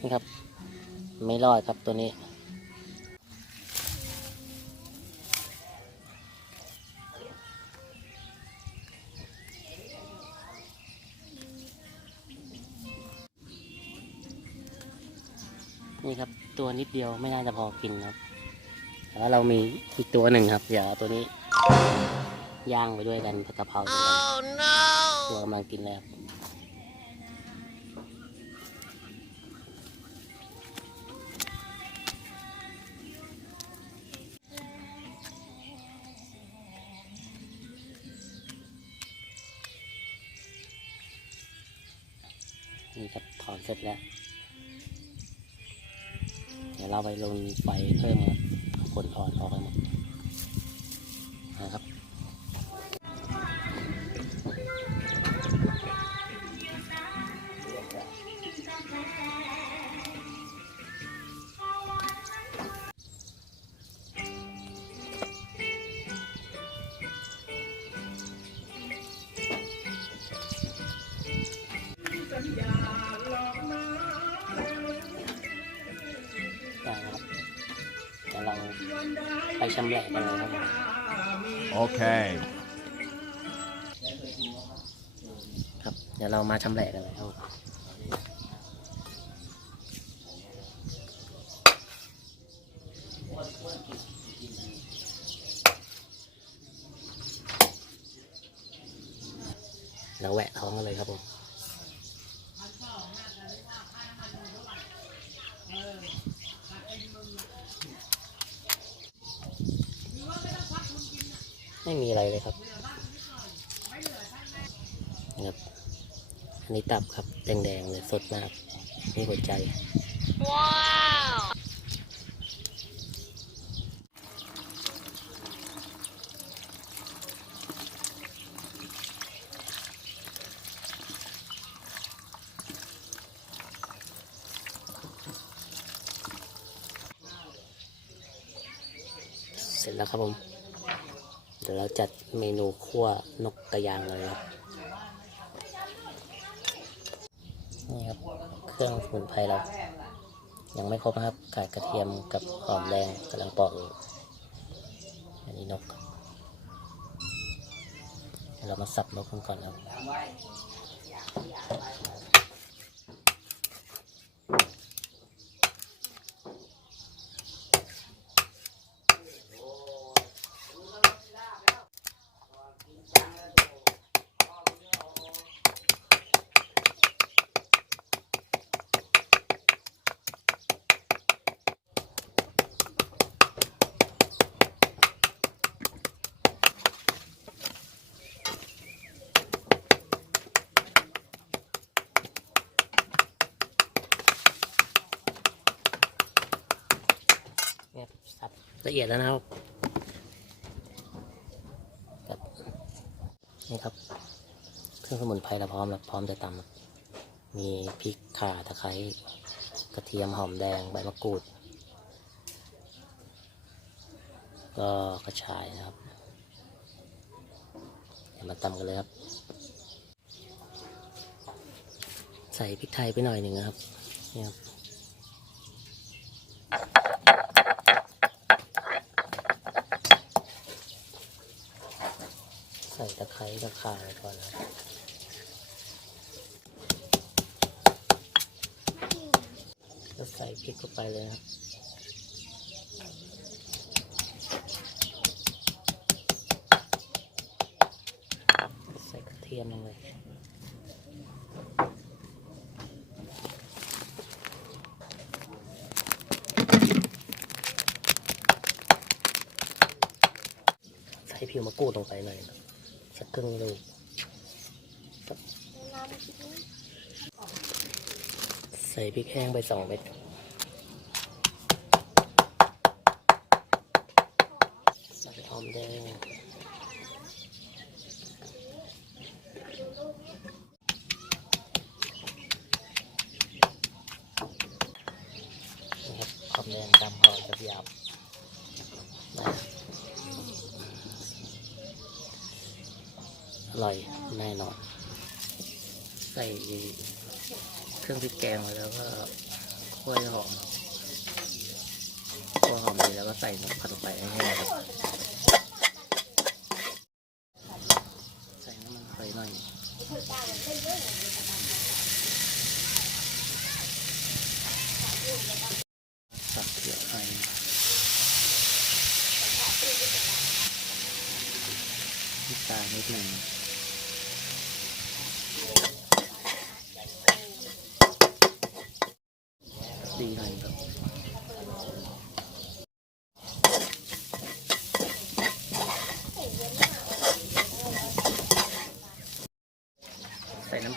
นี่ครับ ไม่รอดครับตัวนี้ นี่ครับตัวนิดเดียวไม่น่าจะพอกินครับแต่ว่าเรามีอีกตัวหนึ่งครับ เดี๋ยวเอาตัวนี้ย่างไปด้วยกันผัดกะเพราด้วยกันตัวกำลังกินแล้วนี่ครับ ของเสร็จแล้ว เดี๋ยวเราไปลงไฟเพิ่มครับเอาผลอ่อนออกไปหมด ไปชำแหละกันเลยครับ Okay. ครับ เดี๋ยวเรามาชำแหละกันเลยครับแล้วแหวะท้องกันเลยครับผม ไม่มีอะไรเลยครับนะครับอันนี้ตับครับแดงๆเลยสดมากนี่หัวใจเสร็จแล้วครับผมเดี๋ยวเราจัดเมนูคั่วนกกระยางเลยครับ นี่ครับ เครื่องสมุนไพรเรา ยังไม่ครบนะครับขาดกระเทียมกับหอมแดงกำลังปอกอยู่อันนี้นกเดี๋ยวเรามาสับนกกันก่อนครับ เนี่ยสับละเอียดแล้วนะครับครับนี่ครับ เครื่องสมุนไพรเราพร้อมแล้วพร้อมจะตำมีพริกข่าตะไคร้กระเทียมหอมแดงใบมะกรูด ก็กระชายนะครับเดี๋ยวมาตำกันเลยครับ ใส่พริกไทยไปหน่อยหนึ่งนะครับนี่ครับ ใส่ตะ ไคร้ตะข่าไปก่อนนะครับแล้วใส่พริกเข้าไปเลยครับใส่กระเทียมลงเลยใส่ผิวมะกรูดลงไปหน่อยนะ สักครึ่งลูกใส่พริกแห้งไปสองเม็ดใส่หอมแดงนะครับหอมแดงตำหอมหยาบๆนะ อ ร่อยแน่นอน ใส่เครื่องพริกแกงไว้แล้วก็คั่วหอมคั่วหอมดีแล้วก็ใส่นมผัดลงไปให้แห้งครับใส่น้ำมันไปหน่อยสับเกลือไปน้ำตาลนิดหนึ่ง ดีหน่อยครับใส่น้ำต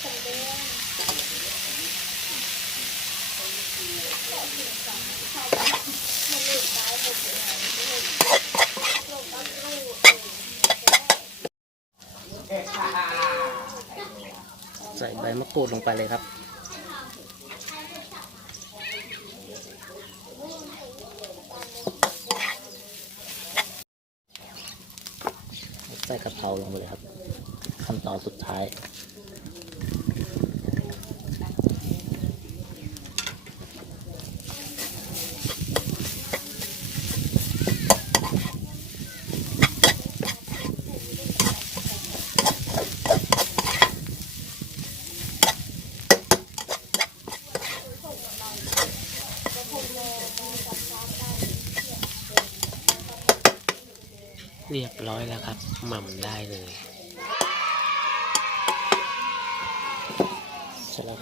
ใส่ใบมะกรูดลงไปเลยครับ ใส่กะเพราลงไปเลยครับ ขั้นตอนสุดท้าย เรียบร้อยแล้วครับหม่ำได้เลยสำหรับ